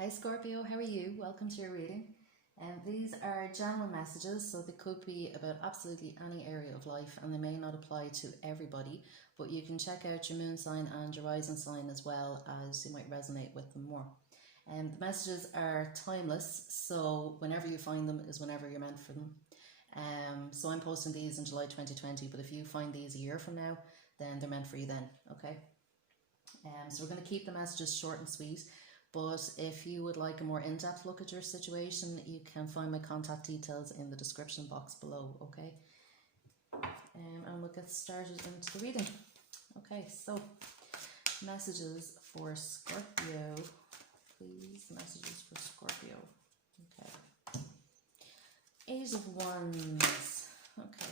Hi Scorpio, how are you? Welcome to your reading. These are general messages, so they could be about absolutely any area of life and they may not apply to everybody, but you can check out your moon sign and your rising sign as well, as you might resonate with them more. The messages are timeless, so whenever you find them is whenever you're meant for them. So I'm posting these in July 2020, but if you find these a year from now, then they're meant for you then, okay? So we're going to keep the messages short and sweet. But if you would like a more in-depth look at your situation, you can find my contact details in the description box below, okay? And we'll get started into the reading. Okay, so messages for Scorpio. Please, messages for Scorpio. Okay. Eight of Wands. Okay.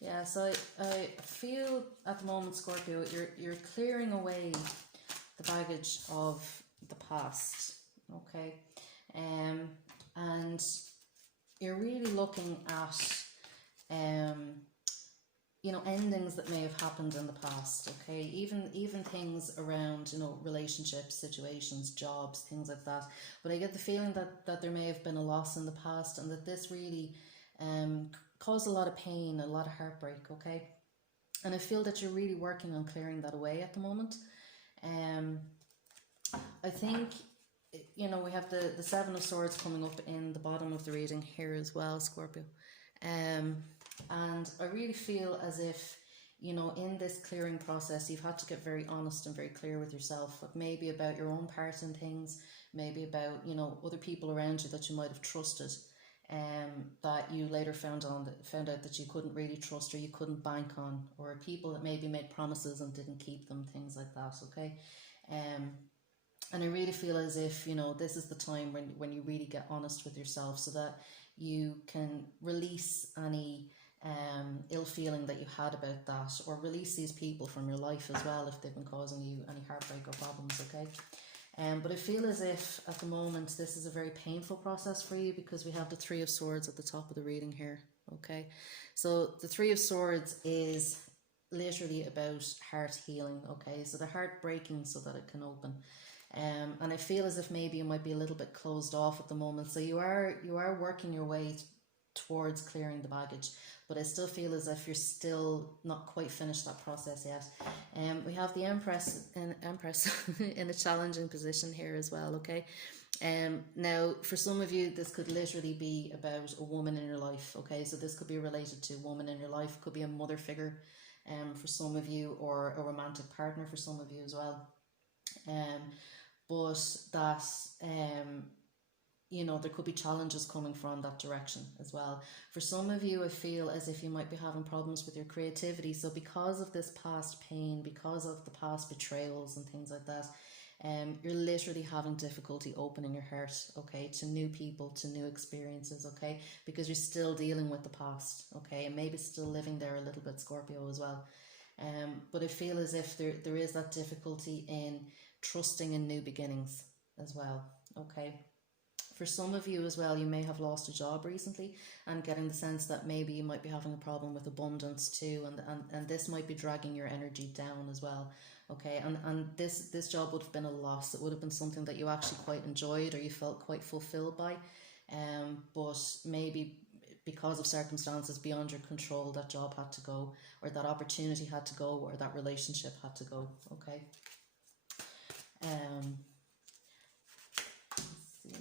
Yeah, so I feel at the moment, Scorpio, you're clearing away the baggage of the past, okay? And you're really looking at, endings that may have happened in the past, okay? Even things around, relationships, situations, jobs, things like that. But I get the feeling that there may have been a loss in the past and that this really caused a lot of pain, a lot of heartbreak, okay? And I feel that you're really working on clearing that away at the moment. I think, we have the Seven of Swords coming up in the bottom of the reading here as well, Scorpio. And I really feel as if, in this clearing process, you've had to get very honest and very clear with yourself, but maybe about your own part in things, maybe about, other people around you that you might have trusted. That you later found out that you couldn't really trust or you couldn't bank on, or people that maybe made promises and didn't keep them, things like that, okay? And I really feel as if, this is the time when you really get honest with yourself so that you can release any ill feeling that you had about that, or release these people from your life as well if they've been causing you any heartbreak or problems, okay? But I feel as if at the moment this is a very painful process for you because we have the Three of Swords at the top of the reading here, okay? So the Three of Swords is literally about heart healing, okay? So the heart breaking so that it can open. And I feel as if maybe you might be a little bit closed off at the moment. So you are working your way towards clearing the baggage, but I still feel as if you're still not quite finished that process yet. We have the Empress in a challenging position here as well, okay? Now, for some of you, this could literally be about a woman in your life, okay? So this could be related to a woman in your life, could be a mother figure for some of you, or a romantic partner for some of you as well. But that there could be challenges coming from that direction as well. For some of you, I feel as if you might be having problems with your creativity. So because of this past pain, because of the past betrayals and things like that, you're literally having difficulty opening your heart, okay, to new people, to new experiences, okay, because you're still dealing with the past, okay, and maybe still living there a little bit, Scorpio, as well. But I feel as if there is that difficulty in trusting in new beginnings as well, okay. For some of you as well, you may have lost a job recently and getting the sense that maybe you might be having a problem with abundance too, and this might be dragging your energy down as well, okay? And this job would have been a loss. It would have been something that you actually quite enjoyed or you felt quite fulfilled by, but maybe because of circumstances beyond your control, that job had to go, or that opportunity had to go, or that relationship had to go, okay?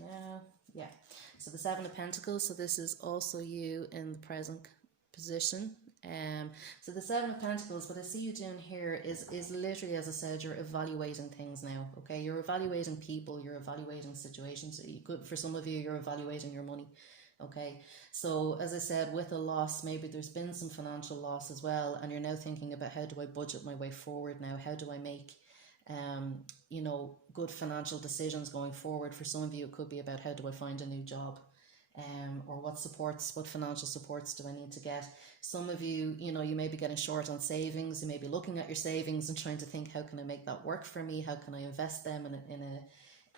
Now, yeah, so the Seven of Pentacles, so this is also you in the present position. So the Seven of Pentacles, what I see you doing here is literally, as I said, you're evaluating things now, okay? You're evaluating people, you're evaluating situations. You could, for some of you, you're evaluating your money, okay? So as I said, with a loss, maybe there's been some financial loss as well, and you're now thinking about, how do I budget my way forward now? How do I make good financial decisions going forward? For some of you, it could be about, how do I find a new job, or what financial supports do I need to get? Some of you, you may be getting short on savings. You may be looking at your savings and trying to think, how can I make that work for me? How can I invest them in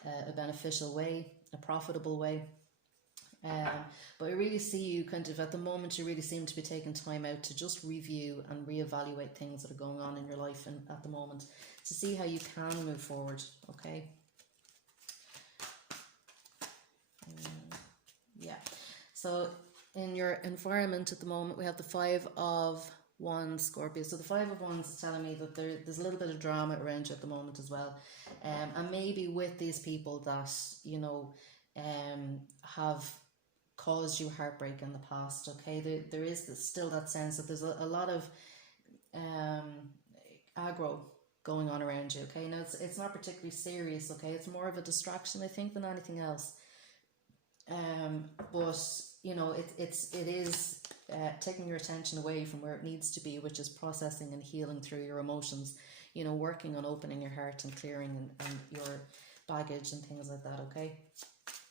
a beneficial way, a profitable way? But I really see you kind of, at the moment, you really seem to be taking time out to just review and reevaluate things that are going on in your life and at the moment, to see how you can move forward. Okay. Yeah. So in your environment at the moment, we have the Five of Wands, Scorpio. So the Five of Wands is telling me that there's a little bit of drama around you at the moment as well. And maybe with these people that, you know, have caused you heartbreak in the past. Okay, there is still that sense that there's a lot of aggro going on around you. Okay, now it's not particularly serious. Okay, it's more of a distraction, I think, than anything else. But you know, it is taking your attention away from where it needs to be, which is processing and healing through your emotions. You know, working on opening your heart and clearing and your baggage and things like that. Okay.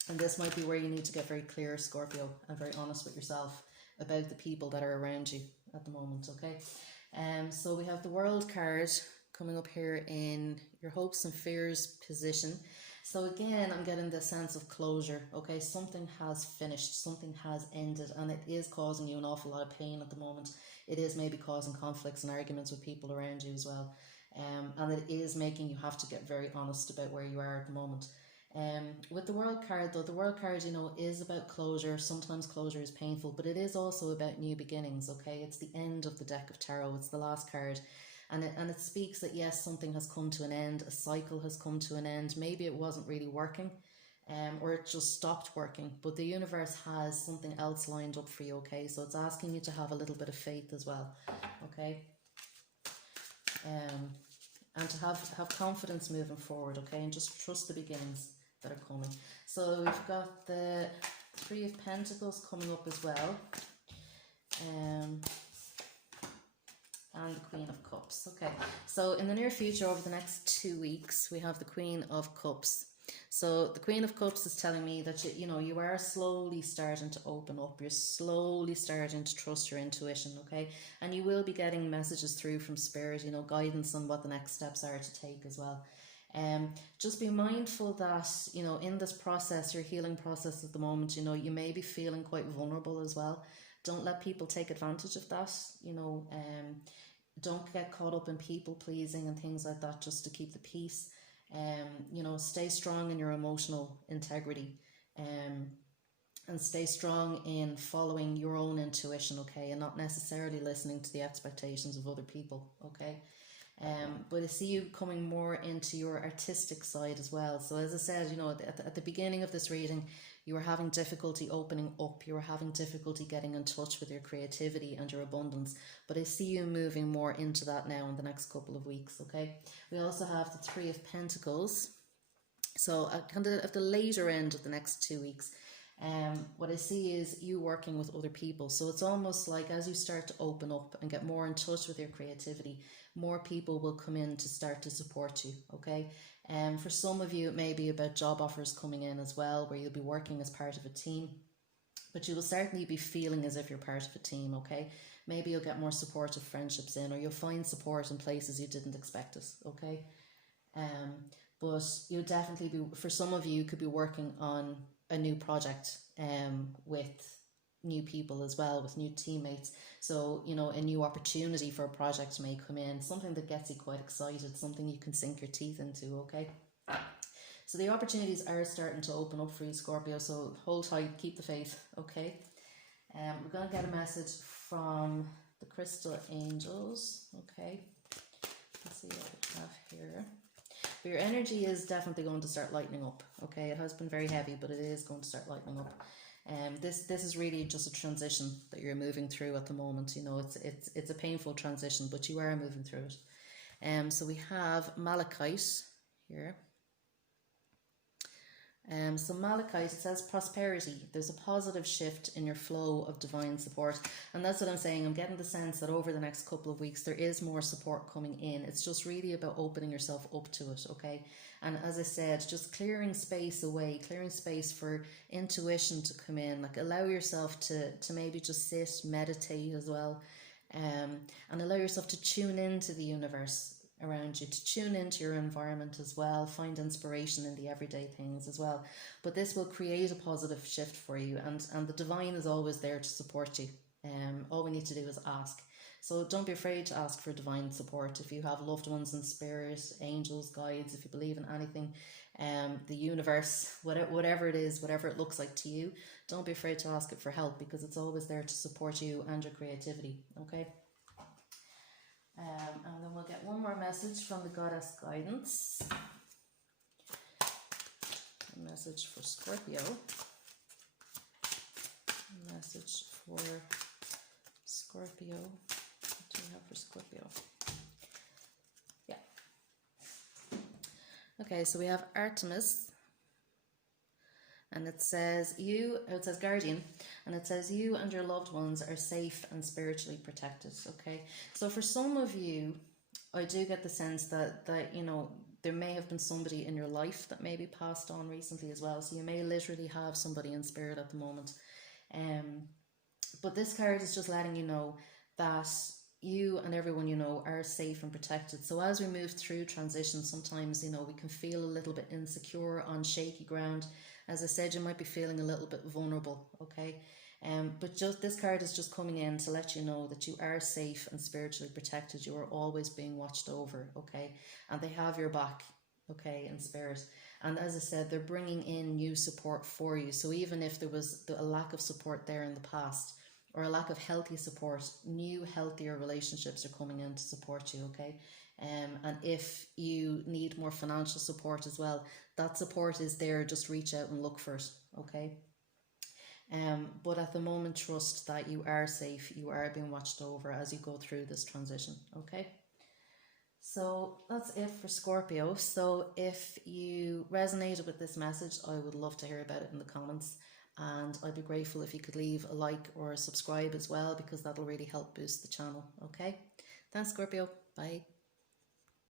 And this might be where you need to get very clear, Scorpio, and very honest with yourself about the people that are around you at the moment, okay? So we have the World card coming up here in your hopes and fears position. So again, I'm getting this sense of closure, okay? Something has finished, something has ended, and it is causing you an awful lot of pain at the moment. It is maybe causing conflicts and arguments with people around you as well. And it is making you have to get very honest about where you are at the moment. With the World card, though, the World card, you know, is about closure. Sometimes closure is painful, but it is also about new beginnings, okay? It's the end of the deck of tarot. It's the last card. And it speaks that, yes, something has come to an end. A cycle has come to an end. Maybe it wasn't really working, or it just stopped working. But the universe has something else lined up for you, okay? So it's asking you to have a little bit of faith as well, okay? And to have confidence moving forward, okay? And just trust the beginnings that are coming. So we've got the Three of Pentacles coming up as well, and the Queen of Cups. Okay, so in the near future, over the next 2 weeks, we have the Queen of Cups. So the Queen of Cups is telling me that you are slowly starting to open up. You're slowly starting to trust your intuition, okay? And you will be getting messages through from Spirit, guidance on what the next steps are to take as well. Just be mindful that, in this process, your healing process at the moment, you may be feeling quite vulnerable as well. Don't let people take advantage of that, don't get caught up in people pleasing and things like that just to keep the peace. Stay strong in your emotional integrity, and stay strong in following your own intuition, okay, and not necessarily listening to the expectations of other people, okay. But I see you coming more into your artistic side as well. So as I said, at the beginning of this reading, you were having difficulty opening up. You were having difficulty getting in touch with your creativity and your abundance. But I see you moving more into that now in the next couple of weeks, okay? We also have the Three of Pentacles. So kind of at the later end of the next 2 weeks, what I see is you working with other people. So it's almost like as you start to open up and get more in touch with your creativity, more people will come in to start to support you, okay? For some of you, it may be about job offers coming in as well, where you'll be working as part of a team. But you will certainly be feeling as if you're part of a team, okay? Maybe you'll get more supportive friendships in, or you'll find support in places you didn't expect it, okay? But you'll definitely be, for some of you, could be working on a new project with new people as well, with new teammates. So, a new opportunity for a project may come in, something that gets you quite excited, something you can sink your teeth into, okay? So the opportunities are starting to open up for you, Scorpio, so hold tight, keep the faith, okay? We're going to get a message from the Crystal Angels, okay? Let's see what we have here. But your energy is definitely going to start lightening up, okay? It has been very heavy, but it is going to start lightening up. This is really just a transition that you're moving through at the moment. It's a painful transition, but you are moving through it. So we have Malachite here. So Malachite, it says prosperity. There's a positive shift in your flow of divine support. And that's what I'm saying. I'm getting the sense that over the next couple of weeks, there is more support coming in. It's just really about opening yourself up to it, okay? And as I said, just clearing space away, clearing space for intuition to come in. Like allow yourself to maybe just sit, meditate as well. And allow yourself to tune into the universe. around you, to tune into your environment as well, find inspiration in the everyday things as well. But this will create a positive shift for you, and the divine is always there to support you. All we need to do is ask. So don't be afraid to ask for divine support. If you have loved ones in spirit, angels, guides, if you believe in anything, the universe, whatever it is, whatever it looks like to you, don't be afraid to ask it for help, because it's always there to support you and your creativity. Okay. And then we'll get one more message from the Goddess Guidance. A message for Scorpio. A message for Scorpio. What do we have for Scorpio? Yeah. Okay, so we have Artemis. And it says Guardian, and it says you and your loved ones are safe and spiritually protected. Okay, so for some of you, I do get the sense that you know, there may have been somebody in your life that maybe passed on recently as well. So you may literally have somebody in spirit at the moment. But this card is just letting you know that you and everyone you know are safe and protected. So as we move through transition, sometimes, you know, we can feel a little bit insecure, on shaky ground. As I said, you might be feeling a little bit vulnerable, okay? But just this card is just coming in to let you know that you are safe and spiritually protected. You are always being watched over, okay? And they have your back, okay, in spirit. And as I said, they're bringing in new support for you. So even if there was a lack of support there in the past, or a lack of healthy support, new healthier relationships are coming in to support you, okay? And if you need more financial support as well, that support is there. Just reach out and look for it, okay? But at the moment, trust that you are safe, you are being watched over as you go through this transition, okay? So that's it for Scorpio. So if you resonated with this message, I would love to hear about it in the comments. And I'd be grateful if you could leave a like or a subscribe as well, because that'll really help boost the channel, okay? Thanks, Scorpio. Bye.